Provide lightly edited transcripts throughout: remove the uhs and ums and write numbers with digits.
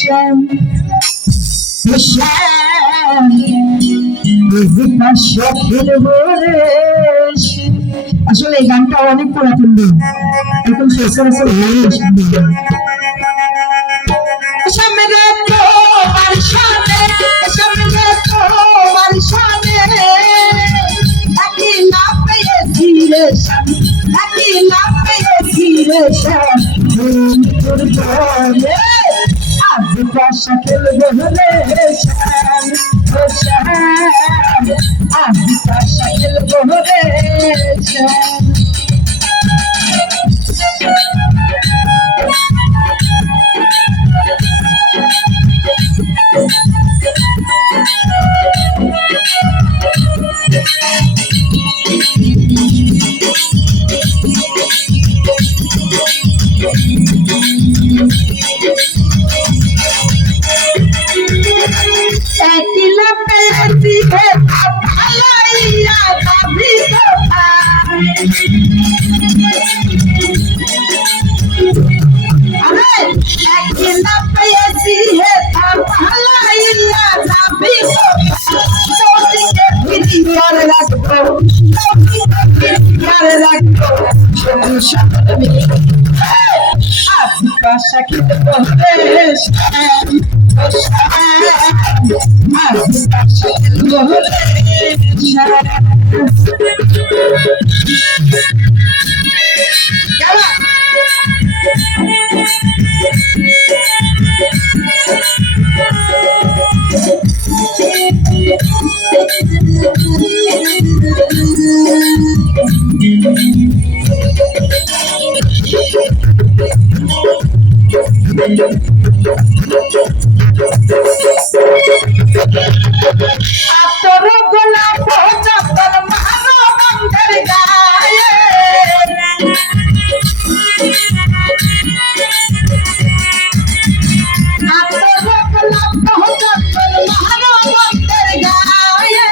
শ্যাম শ্যাম শখের বলে। আসলে এই গানটা অনেক পুরাতন গান, এখন সচরাচর হয়ে সামনে তোমার সামনে সামনে তোমার সামনে একই না পেয়েছি রে সামনে একই না পেয়েছি রে সামনে আজ পাশা খেলবো রে শ্যাম শ্যাম আজ পাশা খেলবো রে শ্যাম। একলা পেয়েছি হে ভালাইয়া যাবি একলা পেয়েছি হে ভালাইয়া যাবি চৌদিকে ফিরিয়ার রাখবো চৌদিকে ফিরিয়ার রাখবো শুধু সামনে আজ পাশা খেলবো রে শ্যাম আজ পাশা খেলবো রে শ্যাম। তোর গোলাপ যতন মানো বন্ধের গায়ে তোর গোলাপ যতন মানো বন্ধের গায়ে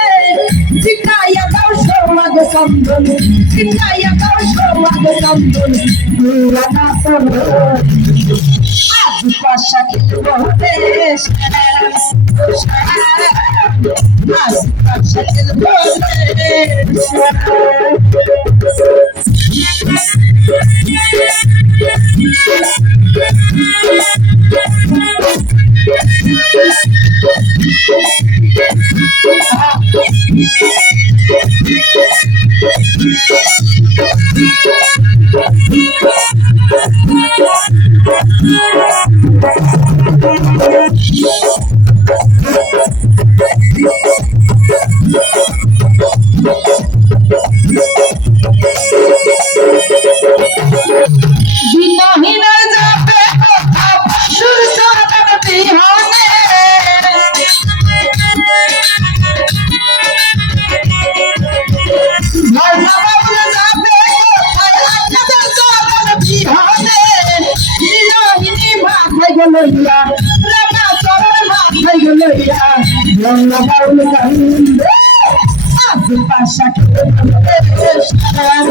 চিতাইয়া দাও সোহাগ চন্দন চিতাইয়া দাও সোহাগ চন্দন পুরানা সরো আজ পাশা খেলবো রে শ্যাম আজ পাশা খেলবো রে বিনহিনের যাবে কথা সুর সাধন বিহনে ভরবাবুল যাবে কথা সাধন বিহনে বিনহিনী মাথায় গলইয়া রানা চরণ মাথায় গলইয়া রঙ্গা বাউল গাইলে আজ পাশা খেলবো রে শ্যাম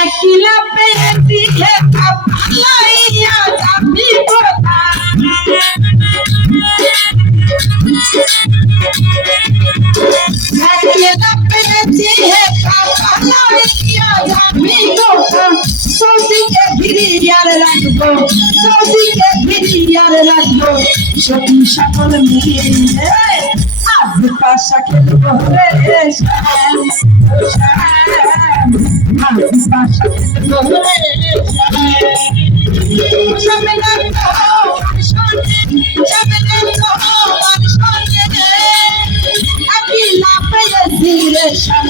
একলা পেয়েছি হে ভালাইয়া যাবি একলা পেয়েছি হে ভালাইয়া যাবি চৌদিকে ফিরিয়ার রাখবো চৌদিকে ফিরিয়ার রাখবো সখী সকল মিলিয়ে আজ পাশা খেলবো রে শ্যাম আজ পাশা খেলবো রে শ্যাম একই লাফেছি রে শান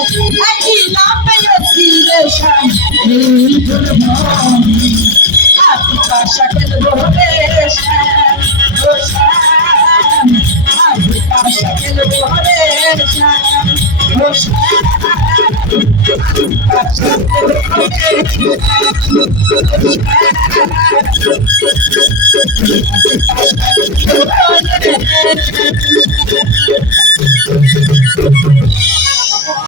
একই লাফেছি রে শান এই দুর্বল আকি পাশা খেলবো রে শান ও শান আকি পাশা খেলবো রে শান ও শান পাশা খেলবো রে শান